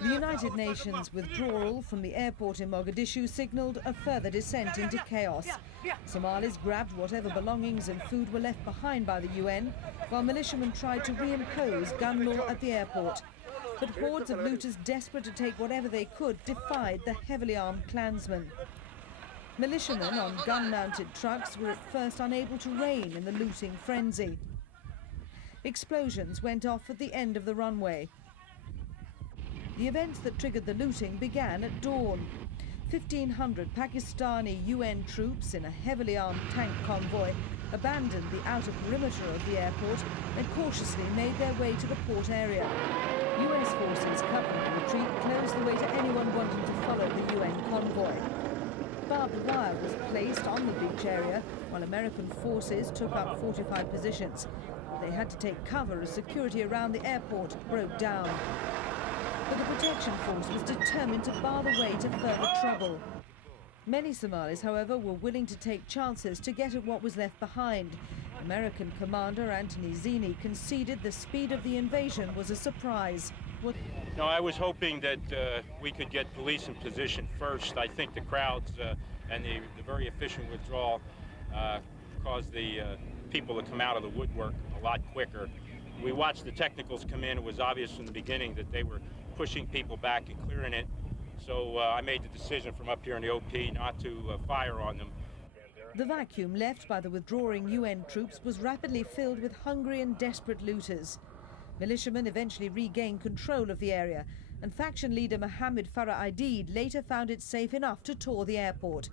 The United Nations withdrawal from the airport in Mogadishu signalled a further descent into chaos. Somalis grabbed whatever belongings and food were left behind by the UN, while militiamen tried to reimpose gun law at the airport. But hordes of looters desperate to take whatever they could defied the heavily armed clansmen. Militiamen on gun-mounted trucks were at first unable to rein in the looting frenzy. Explosions went off at the end of the runway. The events that triggered the looting began at dawn. 1,500 Pakistani UN troops in a heavily armed tank convoy abandoned the outer perimeter of the airport and cautiously made their way to the port area. US forces covering the retreat closed the way to anyone wanting to follow the UN convoy. Barbed wire was placed on the beach area while American forces took up fortified positions. They had to take cover as security around the airport broke down. But the protection force was determined to bar the way to further trouble. Many Somalis, however, were willing to take chances to get at what was left behind. American commander Anthony Zini conceded the speed of the invasion was a surprise. No, I was hoping that we could get police in position first. I think the crowds and the very efficient withdrawal caused the people to come out of the woodwork a lot quicker. We watched the technicals come in. It was obvious from the beginning that they were pushing people back and clearing it. So I made the decision from up here in the OP not to fire on them. The vacuum left by the withdrawing UN troops was rapidly filled with hungry and desperate looters. Militiamen eventually regained control of the area, and faction leader Mohammed Farah Aidid later found it safe enough to tour the airport.